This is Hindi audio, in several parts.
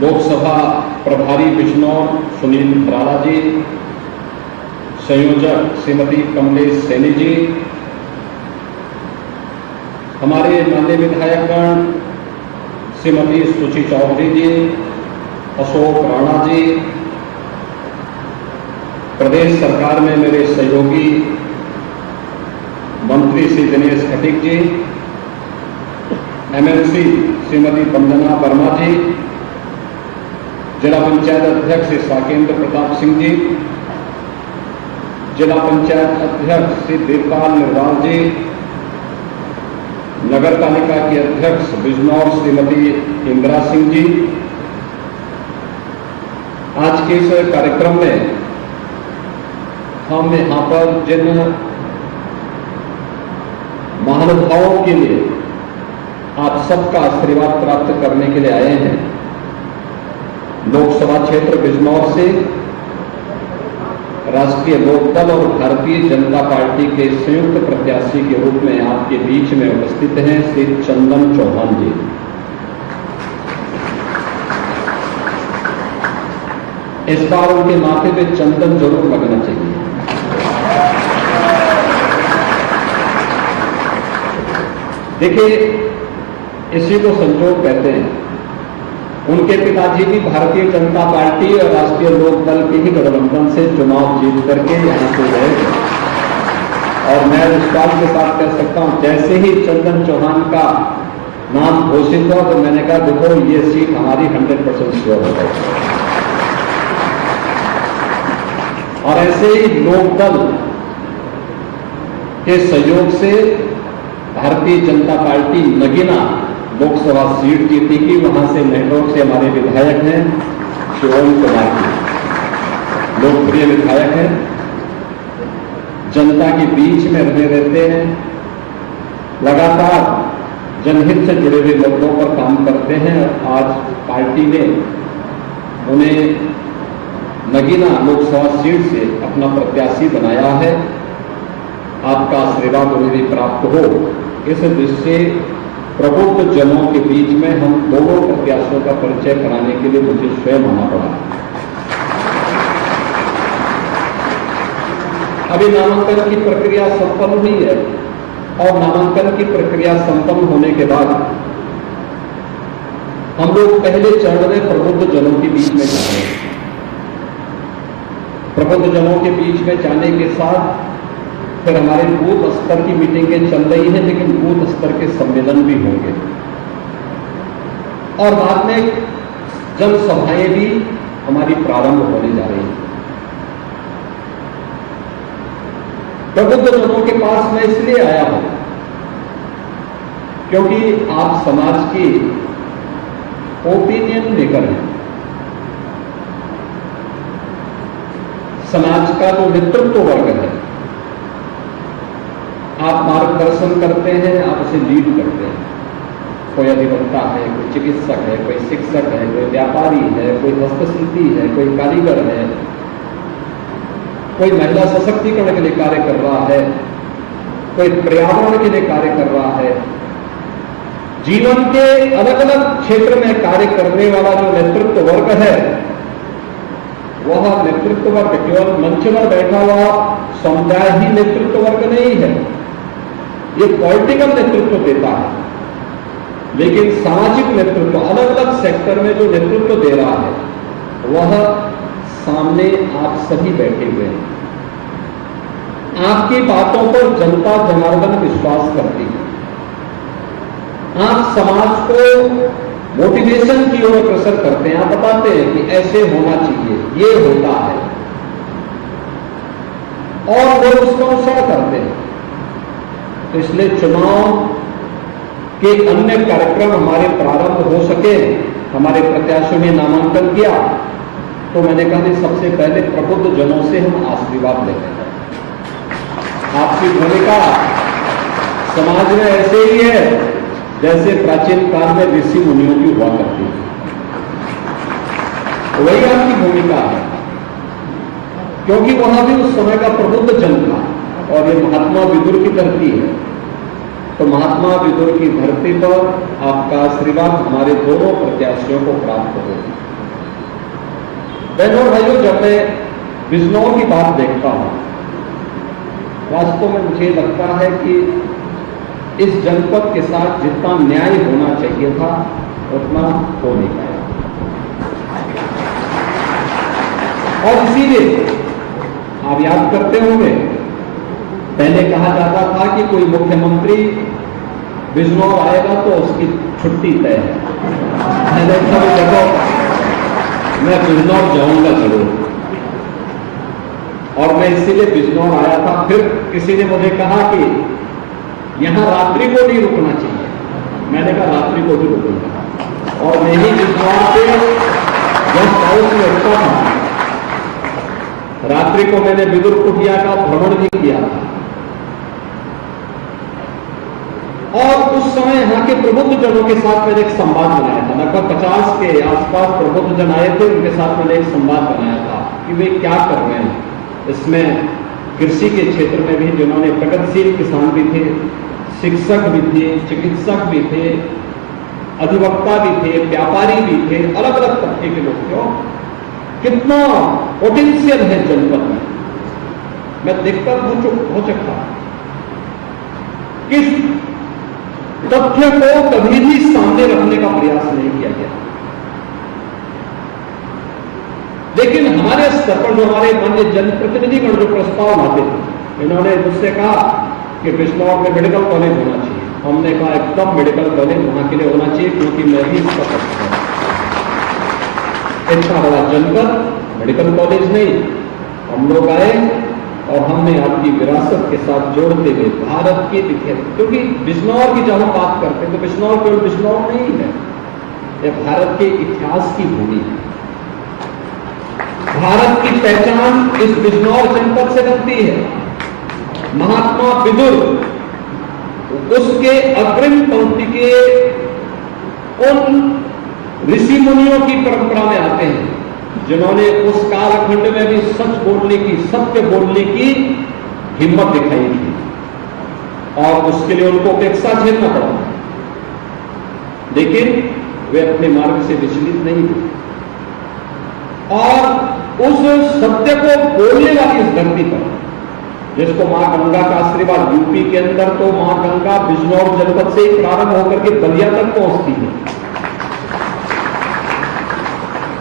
लोकसभा प्रभारी बिजनौर सुनील खराड़ा जी, संयोजक श्रीमती कमलेश सैनी जी, हमारे माननीय विधायकगण श्रीमती सुची चौधरी जी, अशोक राणा जी, प्रदेश सरकार में मेरे सहयोगी मंत्री श्री दिनेश खटीक जी, एमएलसी श्रीमती वंदना वर्मा जी, जिला पंचायत अध्यक्ष श्री साकेंद्र प्रताप सिंह जी, जिला पंचायत अध्यक्ष श्री देवपाल निर्वाल जी, नगर पालिका की अध्यक्ष बिजनौर श्रीमती इंदिरा सिंह जी। आज के इस कार्यक्रम में हम यहां पर जिन महानुभावों के लिए आप सबका आशीर्वाद प्राप्त करने के लिए आए हैं, लोकसभा क्षेत्र बिजनौर से राष्ट्रीय लोकदल और भारतीय जनता पार्टी के संयुक्त प्रत्याशी के रूप में आपके बीच में उपस्थित हैं श्री चंदन चौहान जी। इस बार उनके माथे पे चंदन जरूर लगना चाहिए। देखिए, इसी को संजोग कहते हैं। उनके पिताजी भी भारतीय जनता पार्टी और राष्ट्रीय लोकदल के ही गठबंधन से चुनाव जीत करके यहां से गए और मैं विश्वास के साथ कह सकता हूं, जैसे ही चंदन चौहान का नाम घोषित हुआ तो मैंने कहा देखो ये सीट हमारी 100% श्योर हो गई। और ऐसे ही लोकदल के सहयोग से भारतीय जनता पार्टी नगीना लोकसभा सीट जीती की। वहां से मेहनौर से हमारे विधायक हैं श्री ओम कुमार जी, लोकप्रिय विधायक हैं, जनता के बीच में रहे रहते हैं, लगातार जनहित से जुड़े हुए मुद्दों पर काम करते हैं। आज पार्टी ने उन्हें नगीना लोकसभा सीट से अपना प्रत्याशी बनाया है। आपका आशीर्वाद उन्हें भी प्राप्त हो, इस दृष्टि से प्रबुद्ध जनों के बीच में हम दोनों प्रत्याशियों का परिचय कराने के लिए मुझे स्वयं आना पड़ा। अभी नामांकन की प्रक्रिया संपन्न हुई है और नामांकन की प्रक्रिया संपन्न होने के बाद हम लोग पहले चरण में प्रबुद्ध जनों के बीच में जाएंगे। प्रबुद्ध जनों के बीच में जाने के साथ फिर हमारे बूथ स्तर की मीटिंगें चल रही हैं, लेकिन बूथ स्तर के सम्मेलन भी होंगे और बाद में जनसभाएं भी हमारी प्रारंभ होने जा रही हैं। प्रबुद्ध जनों के पास मैं इसलिए आया हूं क्योंकि आप समाज की ओपिनियन मेकर हैं। समाज का जो नेतृत्व वर्ग है, आप मार्गदर्शन करते हैं, आप उसे लीड करते हैं। कोई अधिवक्ता है, कोई चिकित्सक है, कोई शिक्षक है, कोई व्यापारी है, कोई हस्तशिल्पी है, कोई कारीगर है, कोई महिला सशक्तिकरण के लिए कार्य कर रहा है, कोई पर्यावरण के लिए कार्य कर रहा है। जीवन के अलग अलग क्षेत्र में कार्य करने वाला जो नेतृत्व वर्ग है, वह नेतृत्व वर्ग केवल मंच पर बैठा हुआ समुदाय ही नेतृत्व वर्ग नहीं है। ये पॉलिटिकल नेतृत्व देता है, लेकिन सामाजिक नेतृत्व अलग अलग सेक्टर में जो नेतृत्व दे रहा है, वह सामने आप सभी बैठे हुए हैं। आपकी बातों पर जनता जनार्दन विश्वास करती है। आप समाज को मोटिवेशन की ओर अग्रसर करते हैं। आप बताते हैं कि ऐसे होना चाहिए, ये होता है, और लोग उसका अनुसरण करते हैं। तो इसलिए चुनाव के अन्य कार्यक्रम हमारे प्रारंभ हो सके। हमारे प्रत्याशियों ने नामांकन किया तो मैंने कहा कि सबसे पहले प्रबुद्ध जनों से हम आशीर्वाद लेते हैं। आपकी भूमिका समाज में ऐसे ही है जैसे प्राचीन काल में ऋषि मुनियों की हुआ करती थी, वही आपकी भूमिका है, क्योंकि वहां भी उस समय का प्रबुद्ध जन था और ये महात्मा विदुर की धरती है। तो महात्मा विदुर की धरती पर आपका आशीर्वाद हमारे दोनों प्रत्याशियों को प्राप्त हो। बहनों और भाइयों, जब मैं बिजनौर की बात देखता हूं, वास्तव में मुझे लगता है कि इस जनपद के साथ जितना न्याय होना चाहिए था उतना हो नहीं पाया। और इसीलिए आप याद करते होंगे, पहले कहा जाता था कि कोई मुख्यमंत्री बिजनौर आएगा तो उसकी छुट्टी तय है। मैंने कहा देखो मैं बिजनौर जाऊंगा जरूर, और मैं इसीलिए बिजनौर आया था। फिर किसी ने मुझे कहा कि यहां रात्रि को नहीं रुकना चाहिए। मैंने कहा रात्रि को भी रुकूंगा, और मैं ही बिजनौर के गेस्ट हाउस में रुकता था। रात्रि को मैंने विदुर कुटिया का भ्रमण भी किया था, और उस समय यहां के प्रबुद्ध जनों के साथ मैंने एक संवाद बनाया था। लगभग 50 के आसपास प्रबुद्ध जन आए थे, उनके साथ मैंने एक संवाद बनाया था कि वे क्या कर रहे हैं। इसमें कृषि के क्षेत्र में भी जिन्होंने प्रगतिशील किसान भी थे, शिक्षक भी थे, चिकित्सक भी थे, अधिवक्ता भी थे, व्यापारी भी थे, अलग अलग तबके के लोग थे। कितना पोटेंशियल है जनपद में, मैं देखता हो सकता किस तथ्य को कभी भी सामने रखने का प्रयास नहीं किया गया। लेकिन हमारे स्तर पर जो हमारे माननीय जनप्रतिनिधिगण जो प्रस्ताव लाते थे, इन्होंने मुझसे कहा कि बिजनौर में मेडिकल कॉलेज होना चाहिए। हमने कहा एकदम मेडिकल कॉलेज वहां के लिए होना चाहिए, क्योंकि मैं भी इसका पक्ष हूं। इतना बड़ा जनपद, मेडिकल कॉलेज नहीं। हम लोग आए और हमने आपकी विरासत के साथ जोड़ते हुए भारत के इतिहास, क्योंकि बिजनौर की जब हम बात करते हैं तो बिजनौर केवल बिजनौर नहीं है, यह भारत के इतिहास की भूमि है। भारत की पहचान इस बिजनौर जनपद से बनती है। महात्मा विदुर उसके अग्रिम पंक्ति के उन ऋषि मुनियों की परंपरा में आते हैं जिन्होंने उस कालखंड में भी सच बोलने की, सत्य बोलने की हिम्मत दिखाई थी, और उसके लिए उनको उपेक्षा झेलना पड़ा, लेकिन वे अपने मार्ग से विचलित नहीं थे। और उस सत्य को बोलने वाली इस धरती पर, जिसको मां गंगा का आशीर्वाद, यूपी के अंदर तो मां गंगा बिजनौर जनपद से ही प्रारंभ होकर के बलिया तक पहुंचती है।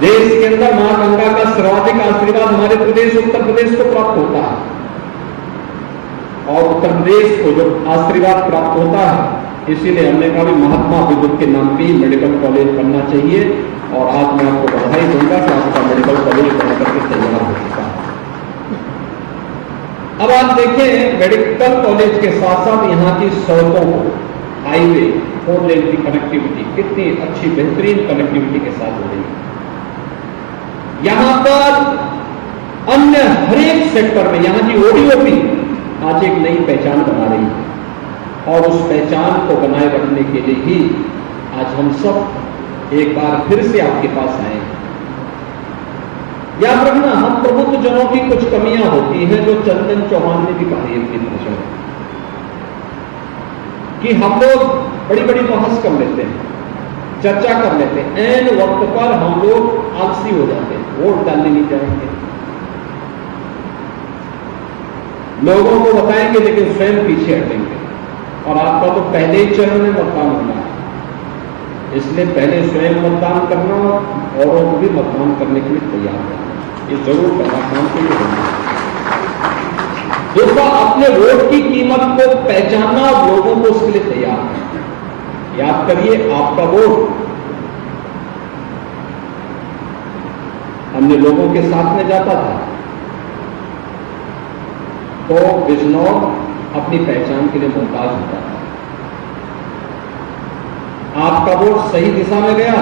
देश के अंदर मां गंगा का सर्वाधिक आशीर्वाद हमारे प्रदेश उत्तर प्रदेश को प्राप्त होता है, और उत्तर प्रदेश को जो आशीर्वाद प्राप्त होता है, इसीलिए हमने कहा महात्मा विदुर के नाम पे ही मेडिकल कॉलेज बनना चाहिए। और आज मैं आपको बधाई दूंगा कि आपका मेडिकल कॉलेज बनकर के तैयार हो चुका है। अब आप देखें, मेडिकल कॉलेज के साथ साथ यहाँ की सड़कों को, हाईवे, 4 लेन की कनेक्टिविटी कितनी अच्छी बेहतरीन कनेक्टिविटी के साथ हो रही है। यहां पर अन्य हर एक सेक्टर में यहां की ओडीओपी आज एक नई पहचान बना रही है, और उस पहचान को बनाए रखने के लिए ही आज हम सब एक बार फिर से आपके पास आए। याद रखना, हम प्रबुद्ध जनों की कुछ कमियां होती हैं, जो चंदन चौहान ने भी कहा एक भाषण कि हम लोग बड़ी बड़ी बहस कर लेते हैं, चर्चा कर लेते हैं, ऐन वक्त पर हम लोग आलसी हो जाते हैं, वोट डालने नहीं जाएंगे, लोगों को बताएंगे लेकिन स्वयं पीछे हटेंगे। और आपका तो पहले ही चरण में मतदान होना है, इसलिए पहले स्वयं मतदान करना और औरों को भी मतदान करने के लिए तैयार रहना, ये जरूर करना, काम के लिए होना। दूसरा, अपने वोट की कीमत को पहचानना, लोगों को उसके लिए तैयार है। याद करिए, आपका वोट अन्य लोगों के साथ में जाता था, तो बिजनौर अपनी पहचान के लिए मोहताज होता था। आपका वोट सही दिशा में गया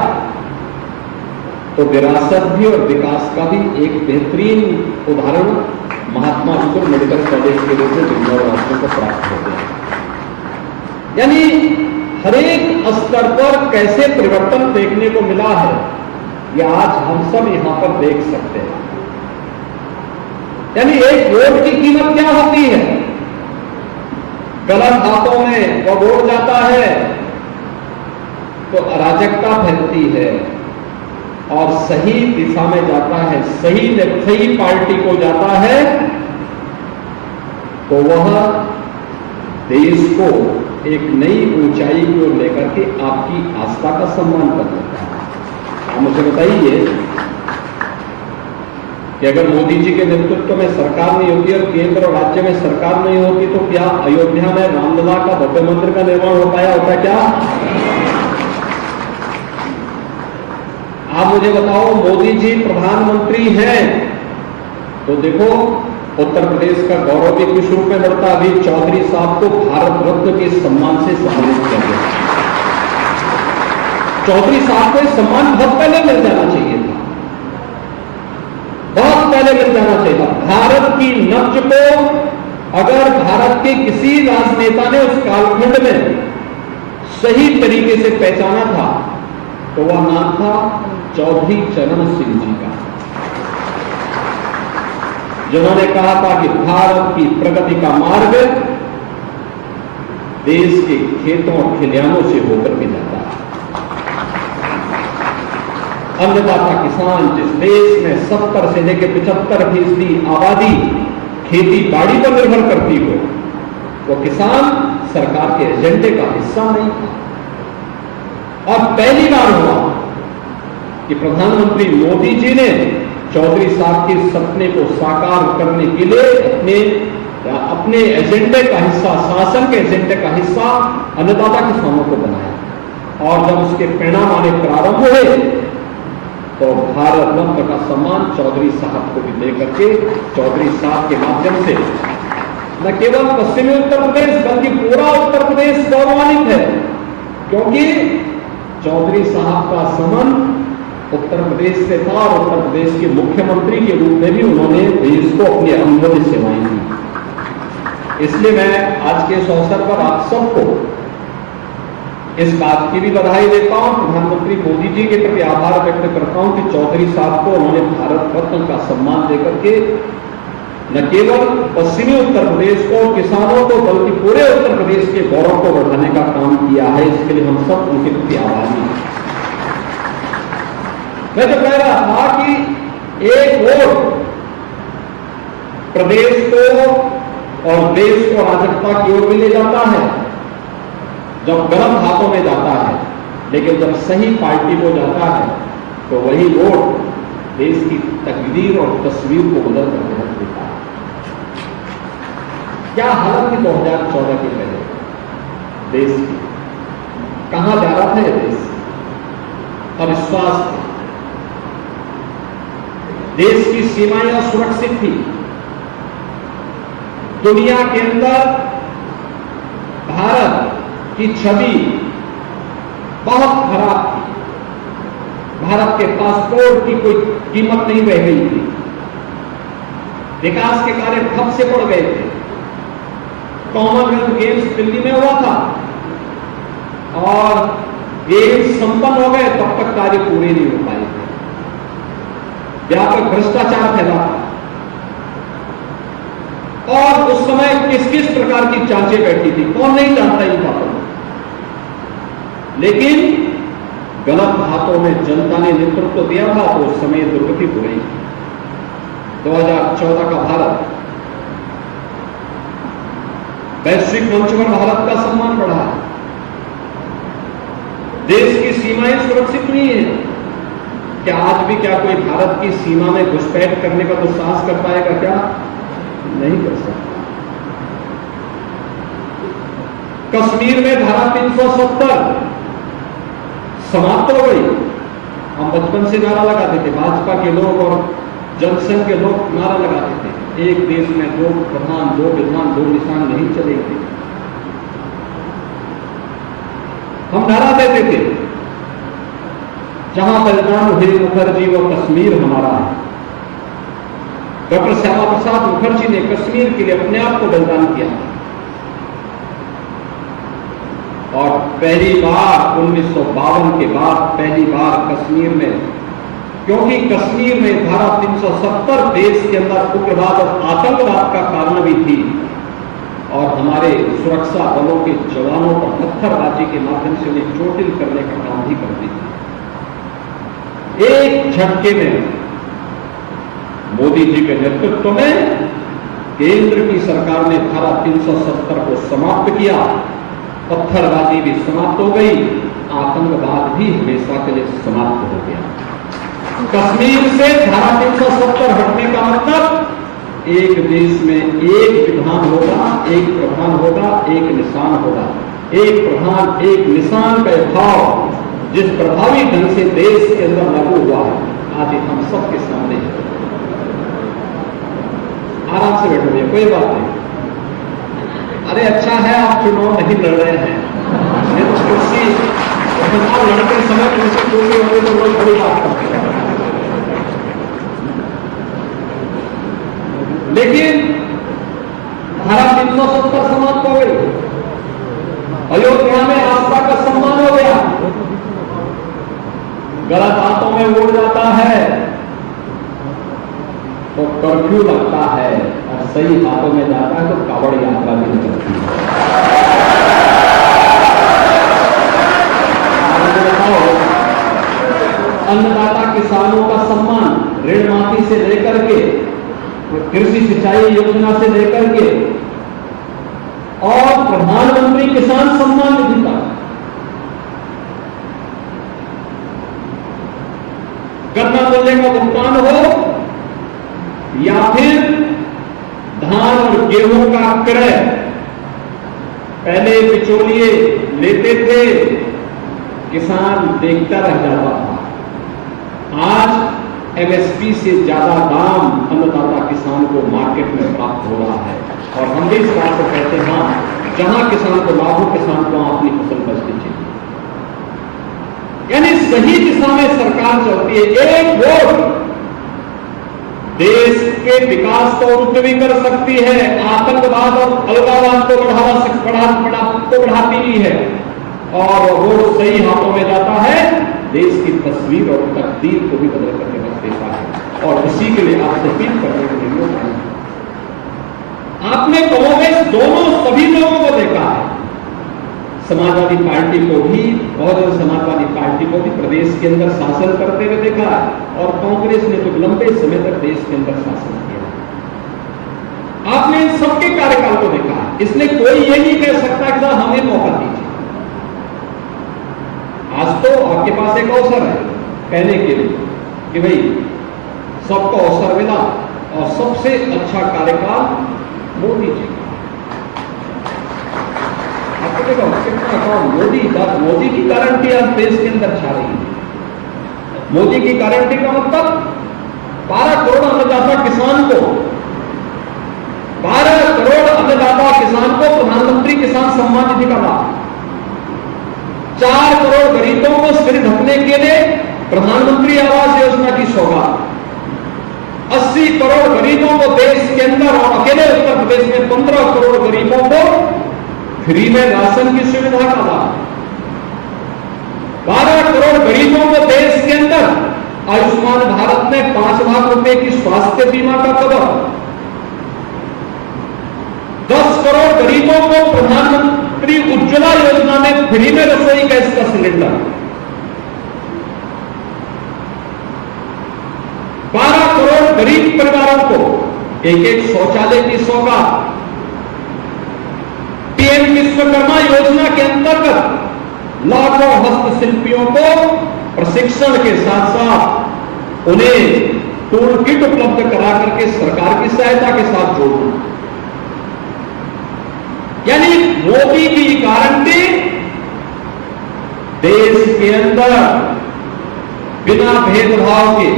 तो विरासत भी और विकास का भी एक बेहतरीन उदाहरण महात्मा विदुर मेडिकल कॉलेज के रूप में बिजनौर वासियों को प्राप्त हो गया। यानी हर एक स्तर पर कैसे परिवर्तन देखने को मिला है, यह आज हम सब यहां पर देख सकते हैं। यानी एक वोट की कीमत क्या होती है, गलत हाथों में वो वोट जाता है तो अराजकता फैलती है, और सही दिशा में जाता है, सही पार्टी को जाता है तो वह देश को एक नई ऊंचाई की ओर लेकर के आपकी आस्था का सम्मान कर देता है। आप मुझे बताइए कि अगर मोदी जी के नेतृत्व में सरकार नहीं होती और केंद्र और राज्य में सरकार नहीं होती तो क्या अयोध्या में रामलला का भव्य मंदिर का निर्माण हो पाया होता? क्या आप मुझे बताओ, मोदी जी प्रधानमंत्री हैं तो देखो उत्तर प्रदेश का गौरव भी किस रूप में बढ़ता। अभी चौधरी साहब को भारत रत्न के सम्मान से सम्मानित किया गया। चौधरी साहब को इस सम्मान बहुत पहले मिल जाना चाहिए था, बहुत पहले मिल जाना चाहिए था। भारत की नब्ज को अगर भारत के किसी राजनेता ने उस कालखंड में सही तरीके से पहचाना था तो वह नाम था चौधरी चरण सिंह जी का, जिन्होंने कहा था कि भारत की प्रगति का मार्ग देश के खेतों और खलिहानों से होकर के जाता है। अन्नदाता किसान, जिस देश में 70 से लेकर 75% आबादी खेती बाड़ी पर निर्भर करती हो, वो किसान सरकार के एजेंडे का हिस्सा नहीं था। और पहली बार हुआ कि प्रधानमंत्री मोदी जी ने चौधरी साहब के सपने को साकार करने के लिए अपने एजेंडे का हिस्सा, शासन के एजेंडे का हिस्सा अन्नदाता किसानों को बनाया। और जब उसके परिणाम आने प्रारंभ हुए तो भारत रत्न का सम्मान चौधरी साहब को भी देकर के चौधरी साहब के माध्यम से न केवल पश्चिमी उत्तर प्रदेश बल्कि पूरा उत्तर प्रदेश गौरवान्वित है, क्योंकि चौधरी साहब का संबंध उत्तर प्रदेश से था और उत्तर प्रदेश के मुख्यमंत्री के रूप में भी उन्होंने देश को अपनी अमूल्य सेवाएं दी। इसलिए मैं आज के इस अवसर पर आप सबको इस बात की भी बधाई देता हूं, प्रधानमंत्री मोदी जी के प्रति आभार व्यक्त करता हूं कि चौधरी साहब को उन्होंने भारत रत्न का सम्मान देकर के न केवल पश्चिमी उत्तर प्रदेश को, किसानों को, बल्कि पूरे उत्तर प्रदेश के गौरव को बढ़ाने का काम किया है। इसके लिए हम सब उनके प्रति आभारी हैं। मैं तो कह रहा था कि एक वोट प्रदेश को और देश को अराजकता की ओर भी ले जाता है जब गलत हाथों में जाता है, लेकिन जब सही पार्टी को जाता है तो वही वोट देश की तकदीर और तस्वीर को बदल कर रख देता है। क्या हालत थी 2014 के पहले देश की? कहां जा रहा था ये देश? अविश्वास था। देश की सीमाएं असुरक्षित थी। दुनिया के अंदर भारत की छवि बहुत खराब थी। भारत के पासपोर्ट की कोई कीमत नहीं रह गई थी। विकास के कार्य ठप से पड़ गए थे। कॉमनवेल्थ गेम्स दिल्ली में हुआ था और गेम्स संपन्न हो गए, तब तक कार्य पूरे नहीं हो पाए थे। व्यापक भ्रष्टाचार फैला था और उस समय किस किस प्रकार की जांचें बैठी थी, कौन नहीं जानता इन बातों को। लेकिन गलत हाथों में जनता ने नेतृत्व दिया था तो उस समय दुर्गति हो गई। 2014 का भारत वैश्विक मंच पर भारत का सम्मान बढ़ा। देश की सीमाएं सुरक्षित नहीं है। क्या आज भी क्या कोई भारत की सीमा में घुसपैठ करने का दुस्साहस कर पाएगा? क्या नहीं कर सकता। कश्मीर में धारा 370 समाप्त हो गई। हम बचपन से नारा लगाते थे, भाजपा के लोग और जनसंघ के लोग नारा लगाते थे, एक देश में दो प्रधान, दो विधान, दो निशान नहीं चलेंगे। हम नारा देते थे, जहां बलिदान हुए मुखर्जी वो कश्मीर हमारा है। डॉक्टर श्यामा प्रसाद मुखर्जी ने कश्मीर के लिए अपने आप को बलिदान किया और पहली बार 1952 के बाद पहली बार कश्मीर में, क्योंकि कश्मीर में धारा 370 देश के अंदर उग्रवाद और आतंकवाद का कारण भी थी और हमारे सुरक्षा बलों के जवानों पर पत्थरबाजी के माध्यम से उन्हें चोटिल करने का काम भी करती थी। एक झटके में मोदी जी के नेतृत्व में केंद्र की सरकार ने धारा 370 को समाप्त किया, पत्थरबाजी भी समाप्त हो गई, आतंकवाद भी हमेशा के लिए समाप्त हो गया। कश्मीर से धारा 370 हटने का मतलब एक देश में एक विधान होगा, एक प्रधान होगा, एक निशान होगा। एक प्रधान एक निशान का भाव जिस प्रभावी ढंग से देश के अंदर लागू हुआ है, आज हम सबके सामने है। आराम से बैठोगे, कोई बात नहीं। अरे अच्छा है आप चुनाव नहीं लड़ रहे हैं, ये तो कुर्सी चुनाव लड़ते समय कुर्सी होगी तो लोग बड़ी बात करते हैं। लेकिन धारा 370 समाप्त हो गई, अयोध्या में आस्था का सम्मान हो गया, गलत हाथों में उड़ जाता है तो कर्फ्यू लगता है, और सही हाथों में जाता है तो कावड़ यात्रा भी निकलती है। अन्नदाता किसानों का सम्मान, ऋण माफी से लेकर के कृषि सिंचाई योजना से लेकर के और प्रधानमंत्री किसान सम्मान निधि तक, गन्ना मूल्य का भुगतान हो या फिर धान और गेहूं का क्रय, पहले बिचौलिए लेते थे, किसान देखता रह जाता था। आज एमएसपी से ज्यादा दाम अन्नदाता किसान को मार्केट में प्राप्त हो रहा है, और हम भी इस बात को कहते हैं जहां किसान को लाभ हो, किसान को अपनी फसल बेचनी चाहिए। यानी सही दिशा में सरकार चलती है। एक वोट देश के विकास को रुक भी कर सकती है, आतंकवाद और अलगाववाद को बढ़ाती ही है, और वोट सही हाथों में जाता है, देश की तस्वीर और तकदीर को भी बदल करके रख देता है। और इसी के लिए आपसे अपील करने के लिए आपने कमोबेश दोनों सभी लोगों को देखा है, समाजवादी पार्टी को भी, बहुजन समाजवादी पार्टी को भी प्रदेश के अंदर शासन करते हुए देखा है, और कांग्रेस ने तो लंबे समय तक देश के अंदर शासन किया। आपने इन सबके कार्यकाल को देखा है, इसलिए कोई ये नहीं कह सकता कि साहब हमें मौका दीजिए। आज तो आपके पास एक अवसर है कहने के लिए कि भाई सबको अवसर मिला, और सबसे अच्छा कार्यकाल मोदी जी का। आपको देखो कितना मोदी की गारंटी आज देश के अंदर छा रही है। मोदी की गारंटी का मतलब 12 करोड़ अन्नदाता किसान को, 12 करोड़ अन्नदाता किसान को प्रधानमंत्री किसान सम्मान निधि का लाभ, 4 करोड़ गरीबों को सिर ढकने के लिए प्रधानमंत्री आवास योजना की सौगात, 80 करोड़ गरीबों को देश के अंदर और अकेले उत्तर प्रदेश में 15 करोड़ गरीबों को फ्री में राशन की सुविधा का लाभ, 12 करोड़ गरीबों को देश के अंदर आयुष्मान भारत में 5 लाख रुपए की स्वास्थ्य बीमा का कवर, 10 करोड़ गरीबों को प्रधानमंत्री उज्ज्वला योजना में फ्री में रसोई गैस का सिलेंडर, 12 करोड़ गरीब परिवारों को एक शौचालय की सौगात, पीएम विश्वकर्मा योजना के अंतर्गत लाखों हस्तशिल्पियों को प्रशिक्षण के साथ साथ उन्हें टूल किट उपलब्ध करा करके सरकार की सहायता के साथ जोड़ना। यानी मोदी की गारंटी देश के अंदर बिना भेदभाव के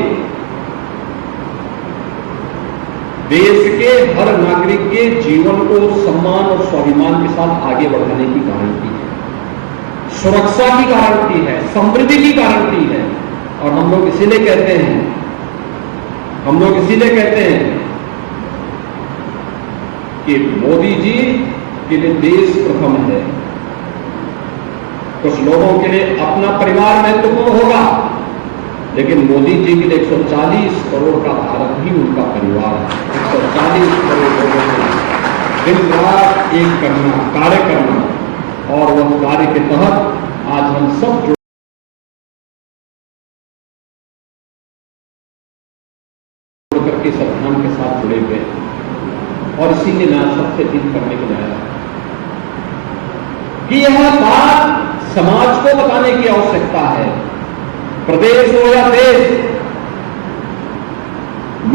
देश के हर नागरिक के जीवन को सम्मान और स्वाभिमान के साथ आगे बढ़ाने की गारंटी है, सुरक्षा की गारंटी है, समृद्धि की गारंटी है। और हम लोग इसीलिए कहते हैं कि मोदी जी के लिए देश प्रथम है। कुछ लोगों के लिए अपना परिवार महत्वपूर्ण होगा, लेकिन मोदी जी के लिए 140 करोड़ का भारत ही उनका परिवार है। 140 करोड़ लोगों को दिन रात एक करना, कार्य करना, और वह कार्य के तहत आज हम सब जुड़ करके इस अभियान के साथ जुड़े हुए हैं। और इसी ने मैं सबसे अपील करने को आया कि यह बात समाज को बताने की आवश्यकता है। प्रदेश हो या देश,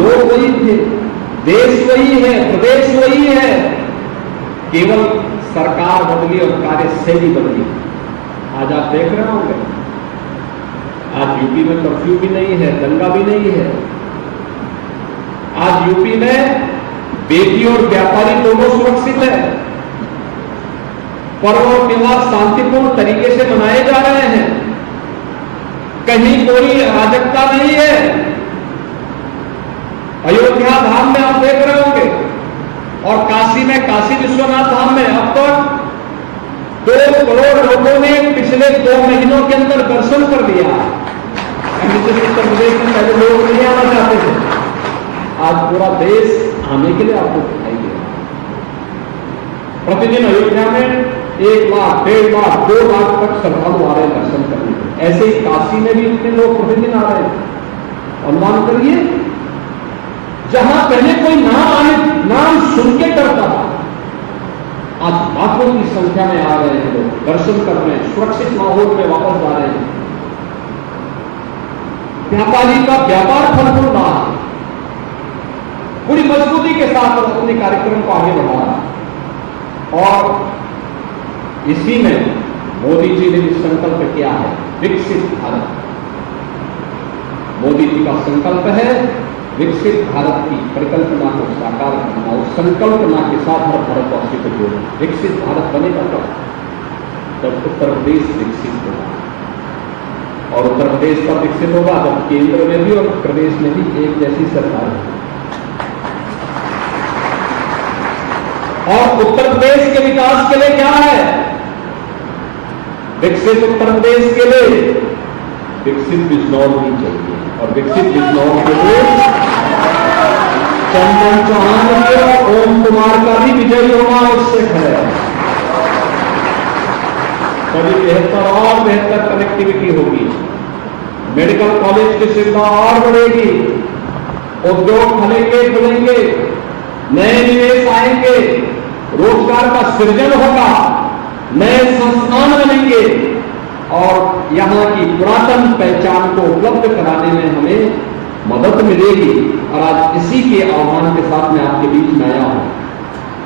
लोग वही थे, देश वही है, प्रदेश वही है, केवल सरकार बदली और कार्यशैली बदली। आज आप देख रहे होंगे, आज यूपी में कर्फ्यू भी नहीं है, दंगा भी नहीं है। आज यूपी में बेटी और व्यापारी दोनों सुरक्षित है। पर्व और त्योहार शांतिपूर्ण तरीके से मनाए जा रहे हैं, कहीं कोई अराजकता नहीं है। अयोध्या धाम में आप देख रहे होंगे, और काशी में, काशी विश्वनाथ धाम में अब तक 2 करोड़ लोगों ने पिछले 2 महीनों के अंदर दर्शन कर लिया। उत्तर प्रदेश में पहले लोग नहीं आना चाहते थे, आज पूरा देश आने के लिए आपको दिखाई दे रहा है। प्रतिदिन अयोध्या में 1 लाख, 1.5 लाख, 2 लाख तक श्रद्धालु आ रहे हैं दर्शन करने। ऐसे ही काशी में भी इतने लोग प्रतिदिन आ रहे हैं। अनुमान करिए, जहां पहले कोई नाम सुन के डरता था, आज लाखों की संख्या में आ रहे हैं लोग, दर्शन कर रहे हैं, सुरक्षित माहौल में वापस आ रहे हैं। व्यापारी का व्यापार फल फूल रहा है, पूरी मजबूती के साथ अपने कार्यक्रम को आगे बढ़ा रहा। और इसी में मोदी जी ने भी संकल्प किया है, विकसित भारत। मोदी जी का संकल्प है विकसित भारत की परिकल्पना को साकार करना। उस संकल्पना के साथ हर भारतवासी को जोड़ना। विकसित भारत बनेगा तब उत्तर प्रदेश विकसित होगा, और उत्तर प्रदेश का विकसित होगा जब केंद्र में भी और प्रदेश में भी एक जैसी सरकार होगी। और उत्तर प्रदेश के विकास के लिए क्या है? विकसित उत्तर प्रदेश के लिए विकसित बिजनौर भी चाहिए, और विकसित बिजनौर के लिए चंदन चौहान के ओम कुमार का भी विजय होना आवश्यक है। तभी बेहतर और बेहतर कनेक्टिविटी होगी, मेडिकल कॉलेज की सुविधा और बढ़ेगी, उद्योग खुलेंगे, नए निवेश आएंगे, रोजगार का सृजन होगा, नए संस्थान बनेंगे, और यहां की पुरातन पहचान को उपलब्ध कराने में हमें मदद मिलेगी। और आज इसी के आह्वान के साथ मैं आपके बीच में आया हूं।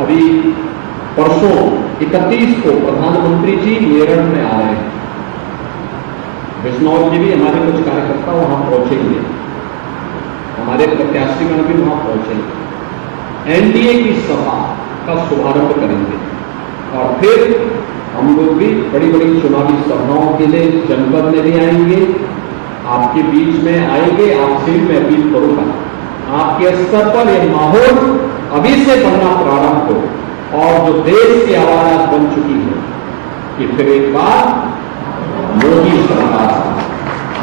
अभी परसों 31 को प्रधानमंत्री जी मेरठ में आ रहे हैं, बिजनौर में भी हमारे कुछ कार्यकर्ता वहां पहुंचेंगे, हमारे प्रत्याशीगण भी वहां पहुंचेंगे, एनडीए की सभा का शुभारंभ करेंगे, और फिर हम लोग भी बड़ी बड़ी चुनावी सभाओं के लिए जनपद में भी आएंगे, आपके बीच में आएंगे। आपसे भी मैं अपील करूंगा, आपके स्तर पर यह माहौल अभी से बनना प्रारंभ हो, और जो देश की आवाज बन चुकी है कि फिर एक बार मोदी सरकार,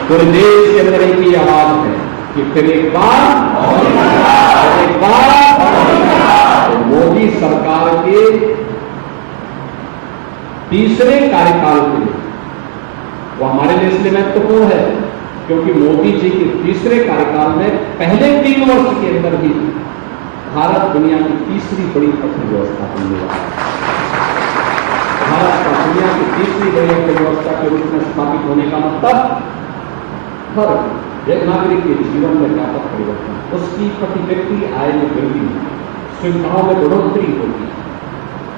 पूरे देश के अंदर एक ही आवाज है कि फिर एक बार मोदी सरकार के तीसरे कार्यकाल के लिए, वो हमारे लिए इसलिए महत्वपूर्ण है क्योंकि मोदी जी के तीसरे कार्यकाल में पहले 3 वर्ष के अंदर ही भारत दुनिया की तीसरी बड़ी अर्थव्यवस्था बनने वाला है। भारत का दुनिया की तीसरी बड़ी अर्थव्यवस्था के रूप में स्थापित होने का मतलब हर एक नागरिक के जीवन में व्यापक परिवर्तन, उसकी प्रति व्यक्ति आय में वृद्धि, सुविधाओं में बढ़ोतरी होगी,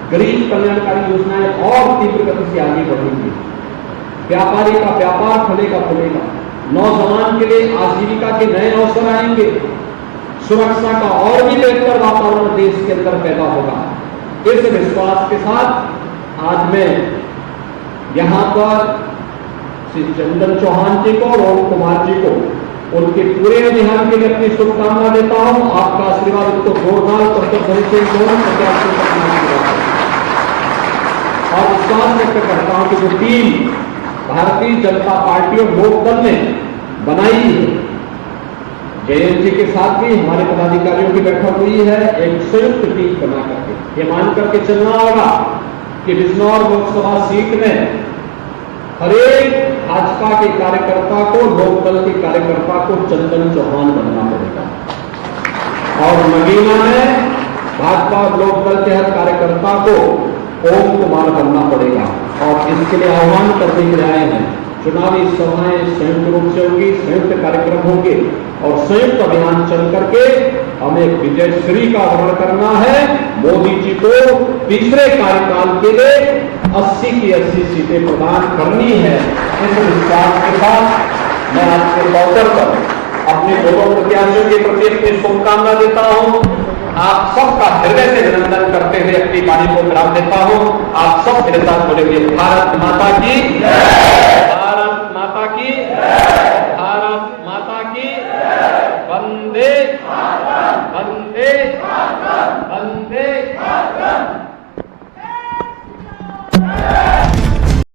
गरीब कल्याणकारी योजनाएं और तीव्र गति से आगे बढ़ेंगी, व्यापारी का व्यापार खुलेगा, नौजवान के लिए आजीविका के नए अवसर आएंगे, सुरक्षा का और भी बेहतर वातावरण देश के अंदर पैदा होगा। इस विश्वास के साथ आज मैं यहां पर श्री चंदन चौहान जी को और ओम कुमार जी को उनके पूरे अभियान के लिए अपनी शुभकामना देता हूं। आपका आशीर्वाद उनको जोरदार और विश्वास व्यक्त करता हूं कि जो टीम भारतीय जनता पार्टी और लोकदल ने बनाई है, जयंत जी के साथ भी हमारे पदाधिकारियों की बैठक हुई है। एक संयुक्त टीम बना करके ये मान करके चलना होगा कि बिजनौर लोकसभा सीट में हर एक भाजपा के कार्यकर्ता को, लोकदल के कार्यकर्ता को चंदन चौहान बनना पड़ेगा और नगीना में भाजपा लोकदल के हर कार्यकर्ता को ओम कुमार बनना पड़ेगा। और इसके लिए आह्वान करने के लिए आए हैं। चुनावी सभाएं संयुक्त रूप से होंगी, संयुक्त कार्यक्रम होंगे और संयुक्त अभियान चल करके हमें विजयश्री का वर्ण करना है। मोदी जी को तीसरे कार्यकाल के लिए 80 की 80 सीटें प्रदान करनी है। इस विश्वास के साथ मैं आज के अवसर पर अपने दोनों प्रत्याशियों के प्रति अपनी शुभकामना देता हूं। आप सबका हृदय से अभिनंदन करते हुए अपनी वाणी को विराम देता हूं। आप सब मेरे साथ बोलेंगे, भारत माता की जय।